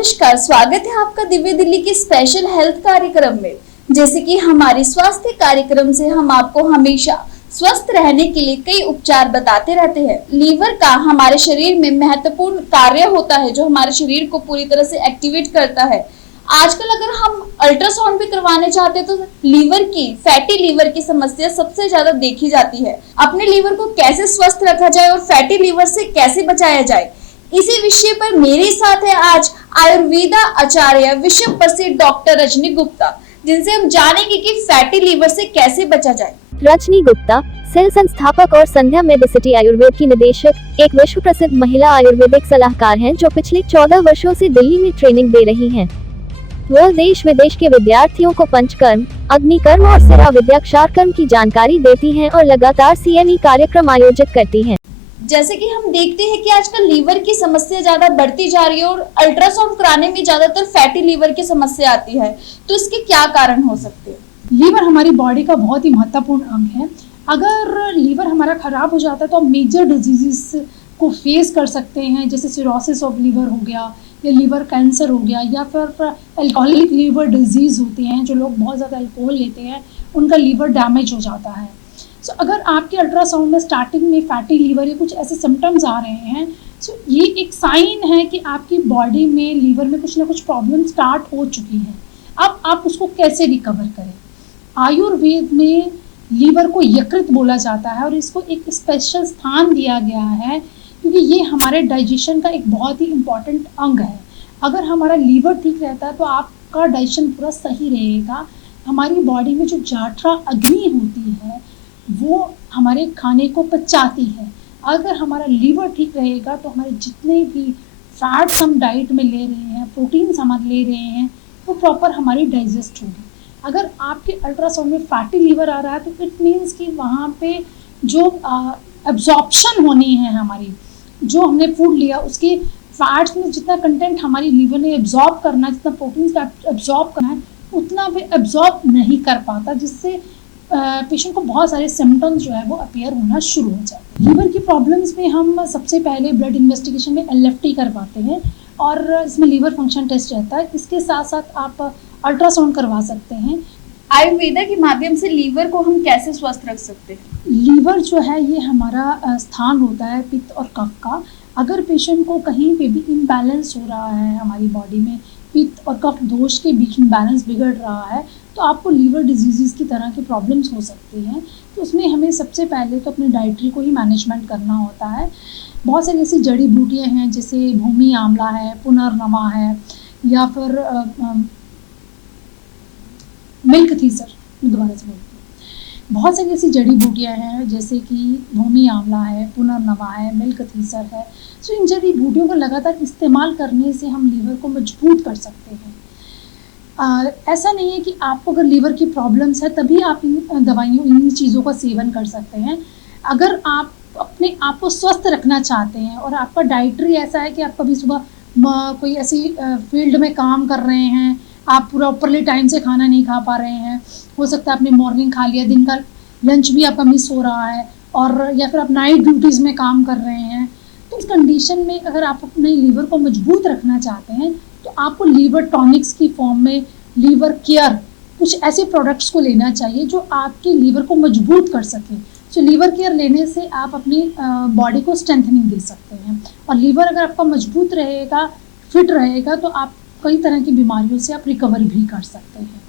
नमस्कार, स्वागत है आपका दिव्य दिल्ली के स्पेशल हेल्थ कार्यक्रम में। जैसे कि हमारे स्वास्थ्य कार्यक्रम से हम आपको हमेशा स्वस्थ रहने के लिए कई उपचार बताते रहते हैं। लीवर का हमारे शरीर में महत्वपूर्ण कार्य होता है जो हमारे शरीर को पूरी तरह से एक्टिवेट करता है। आजकल अगर हम अल्ट्रासाउंड भी करवाने चाहते हैं तो फैटी लीवर की समस्या सबसे ज्यादा देखी जाती है। अपने लीवर को कैसे स्वस्थ रखा जाए और फैटी लीवर से कैसे बचाया जाए, इसी विषय पर मेरे साथ है आज आयुर्वेदा आचार्य विश्व प्रसिद्ध डॉक्टर रजनी गुप्ता, जिनसे हम जानेंगे कि फैटी लीवर से कैसे बचा जाए। रजनी गुप्ता सह संस्थापक और संध्या मेडिसिटी आयुर्वेद की निदेशक, एक विश्व प्रसिद्ध महिला आयुर्वेदिक सलाहकार हैं जो पिछले 14 वर्षों से दिल्ली में ट्रेनिंग दे रही हैं। वह देश विदेश के विद्यार्थियों को पंचकर्म, अग्निकर्म और सिरा विद्या क्षारकर्म की जानकारी देती हैं और लगातार CME कार्यक्रम आयोजित करती हैं। जैसे कि हम देखते हैं कि आजकल लीवर की समस्या ज्यादा बढ़ती जा रही है और अल्ट्रासाउंड कराने में ज्यादातर फैटी लीवर की समस्या आती है, तो इसके क्या कारण हो सकते हैं? लीवर हमारी बॉडी का बहुत ही महत्वपूर्ण अंग है। अगर लीवर हमारा खराब हो जाता है तो हम मेजर डिजीजेस को फेस कर सकते हैं, जैसे सिरोसिस ऑफ लीवर हो गया या लीवर कैंसर हो गया, या फिर अल्कोहलिक लीवर डिजीज़ होती हैं। जो लोग बहुत ज़्यादा अल्कोहल लेते हैं उनका लीवर डैमेज हो जाता है। सो अगर आपके अल्ट्रासाउंड में स्टार्टिंग में फैटी लीवर या कुछ ऐसे सिम्टम्स आ रहे हैं, सो ये एक साइन है कि आपकी बॉडी में लीवर में कुछ ना कुछ प्रॉब्लम स्टार्ट हो चुकी है। अब आप उसको कैसे रिकवर करें? आयुर्वेद में लीवर को यकृत बोला जाता है और इसको एक स्पेशल स्थान दिया गया है क्योंकि ये हमारे डाइजेशन का एक बहुत ही इम्पॉर्टेंट अंग है। अगर हमारा लीवर ठीक रहता है तो आपका डाइजेशन पूरा सही रहेगा। हमारी बॉडी में जो जाठरा अग्नि होती है वो हमारे खाने को पचाती है। अगर हमारा लीवर ठीक रहेगा तो हमारे जितने भी फैट्स हम डाइट में ले रहे हैं, प्रोटीन्स हम ले रहे हैं, वो प्रॉपर हमारी डाइजेस्ट होगी। अगर आपके अल्ट्रासाउंड में फैटी लीवर आ रहा है तो इट मीन्स कि वहाँ पे जो एब्जॉर्प्शन होनी है, हमारी जो हमने फूड लिया उसके फैट्स में जितना कंटेंट हमारी लीवर ने एब्जॉर्ब करना है, जितना प्रोटीन्स का एब्जॉर्ब करना है, उतना भी एब्जॉर्ब नहीं कर पाता, जिससे पेशेंट को बहुत सारे सिम्टम्स जो है वो अपीयर होना शुरू हो जाते हैं। लीवर की प्रॉब्लम्स में हम सबसे पहले ब्लड इन्वेस्टिगेशन में LFT करवाते हैं और इसमें लीवर फंक्शन टेस्ट रहता है। इसके साथ साथ आप अल्ट्रासाउंड करवा सकते हैं। आयुर्वेदा के माध्यम से लीवर को हम कैसे स्वस्थ रख सकते हैं? लीवर जो है ये हमारा स्थान होता है पित्त और कफ का। अगर पेशेंट को कहीं पे भी इम्बैलेंस हो रहा है, हमारी बॉडी में पित्त और कफ दोष के बीच में बैलेंस बिगड़ रहा है, तो आपको लीवर डिजीज़ की तरह की प्रॉब्लम्स हो सकती हैं। तो उसमें हमें सबसे पहले तो अपने डाइटरी को ही मैनेजमेंट करना होता है। बहुत सारी ऐसी जड़ी बूटियाँ हैं जैसे भूमि आंवला है, पुनर्नवा है, या फिर मिल्क थीसर, मैं दोबारा से बोलती हूँ। बहुत सारी ऐसी जड़ी बूटियाँ हैं जैसे कि भूमि आंवला है, पुनर्नवा है, मिल्क थीसर है। सो इन जड़ी बूटियों का लगातार इस्तेमाल करने से हम लीवर को मजबूत कर सकते हैं। ऐसा नहीं है कि आपको अगर लीवर की प्रॉब्लम्स है तभी आप इन दवाइयों, इन चीज़ों का सेवन कर सकते हैं। अगर आप अपने आप को स्वस्थ रखना चाहते हैं और आपका डाइटरी ऐसा है कि आप कभी सुबह कोई ऐसी फील्ड में काम कर रहे हैं, आप पूरा प्रॉपर्ली टाइम से खाना नहीं खा पा रहे हैं, हो सकता है आपने मॉर्निंग खा लिया, दिन का लंच भी आपका मिस हो रहा है, और या फिर आप नाइट ड्यूटीज़ में काम कर रहे हैं, तो इस कंडीशन में अगर आप अपने लीवर को मजबूत रखना चाहते हैं तो आपको लीवर टॉनिक्स की फॉर्म में लीवर केयर, कुछ ऐसे प्रोडक्ट्स को लेना चाहिए जो आपके लीवर को मजबूत कर सकें। तो लीवर केयर लेने से आप अपनी बॉडी को स्ट्रेंथनिंग दे सकते हैं, और लीवर अगर आपका मजबूत रहेगा, फिट रहेगा, तो आप कई तरह की बीमारियों से आप रिकवर भी कर सकते हैं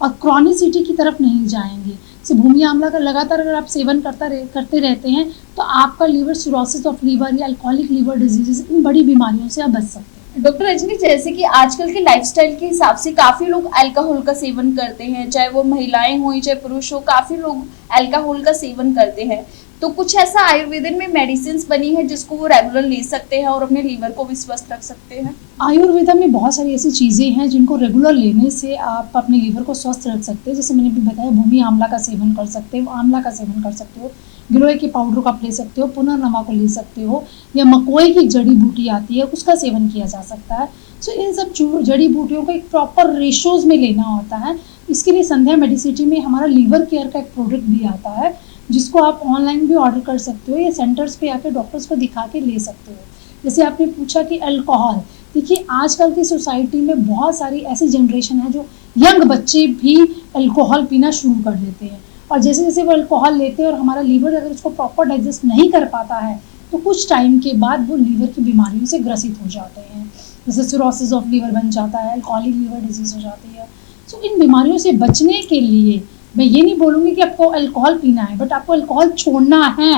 और क्रॉनिसिटी की तरफ नहीं जाएंगे। जैसे भूमि आंवला का लगातार अगर आप सेवन करते रहते हैं तो आपका लीवर सिरोसिस ऑफ लीवर या अल्कोहलिक लीवर डिजीजेस, इन बड़ी बीमारियों से आप बच सकते हैं। डॉक्टर रजनी, जैसे कि आजकल के लाइफस्टाइल के हिसाब से काफी लोग अल्कोहल का सेवन करते हैं, चाहे वो महिलाएं हो चाहे पुरुष हो, काफी लोग अल्कोहल का सेवन करते हैं। तो कुछ ऐसा आयुर्वेद में मेडिसिन बनी है जिसको वो रेगुलर ले सकते हैं और अपने लीवर को भी स्वस्थ रख सकते हैं? आयुर्वेदा में बहुत सारी ऐसी चीज़ें हैं जिनको रेगुलर लेने से आप अपने लीवर को स्वस्थ रख सकते हैं। जैसे मैंने भी बताया, भूमि आंवला का सेवन कर सकते हो, आंवला का सेवन कर सकते हो, गिलोय के पाउडर को आप ले सकते हो, पुनर्नवा को ले सकते हो, या मकोई की जड़ी बूटी आती है उसका सेवन किया जा सकता है। सो इन सब जड़ी बूटियों को एक प्रॉपर रेशोज़ में लेना होता है। इसके लिए संध्या मेडिसिटी में हमारा लीवर केयर का एक प्रोडक्ट भी आता है जिसको आप ऑनलाइन भी ऑर्डर कर सकते हो या सेंटर्स पे आकर डॉक्टर्स को दिखा के ले सकते हो। जैसे आपने पूछा कि अल्कोहल, देखिए आजकल की सोसाइटी में बहुत सारी ऐसी जनरेशन है जो यंग बच्चे भी अल्कोहल पीना शुरू कर देते हैं, और जैसे जैसे वो अल्कोहल लेते हैं और हमारा लीवर अगर उसको प्रॉपर डाइजेस्ट नहीं कर पाता है तो कुछ टाइम के बाद वो लीवर की बीमारियों से ग्रसित हो जाते हैं, जैसे सिरोसिस ऑफ लीवर बन जाता है, अल्कोहलिक लीवर डिजीज हो जाती है। सो इन बीमारियों से बचने के लिए मैं ये नहीं बोलूँगी कि आपको अल्कोहल पीना है, बट आपको अल्कोहल छोड़ना है।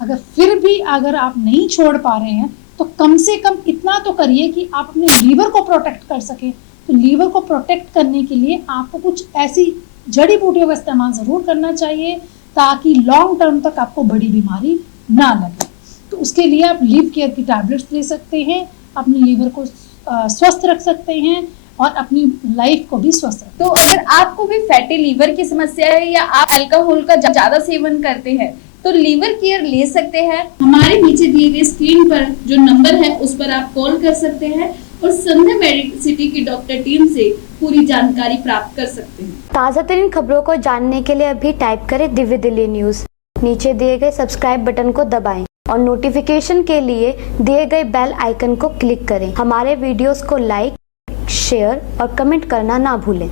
अगर फिर भी अगर आप नहीं छोड़ पा रहे हैं तो कम से कम इतना तो करिए कि आप अपने लीवर को प्रोटेक्ट कर सकें। तो लीवर को प्रोटेक्ट करने के लिए आपको कुछ ऐसी जड़ी बूटियों का इस्तेमाल ज़रूर करना चाहिए ताकि लॉन्ग टर्म तक आपको बड़ी बीमारी ना लगे। तो उसके लिए आप लिव केयर की टैबलेट्स ले सकते हैं, अपने लीवर को स्वस्थ रख सकते हैं और अपनी लाइफ को भी स्वस्थ रख। तो अगर आपको भी फैटी लीवर की समस्या है या आप अल्कोहल का ज्यादा सेवन करते हैं तो लीवर केयर ले सकते हैं। हमारे नीचे दिए गए स्क्रीन पर जो नंबर है उस पर आप कॉल कर सकते हैं और संध्या मेडिसिटी की डॉक्टर टीम से पूरी जानकारी प्राप्त कर सकते हैं। ताज़ा तरीन खबरों को जानने के लिए अभी टाइप करें दिव्य दिल्ली न्यूज़। नीचे दिए गए सब्सक्राइब बटन को दबाएं और नोटिफिकेशन के लिए दिए गए बेल आइकन को क्लिक करें। हमारे वीडियोस को लाइक, शेयर और कमेंट करना ना भूलें।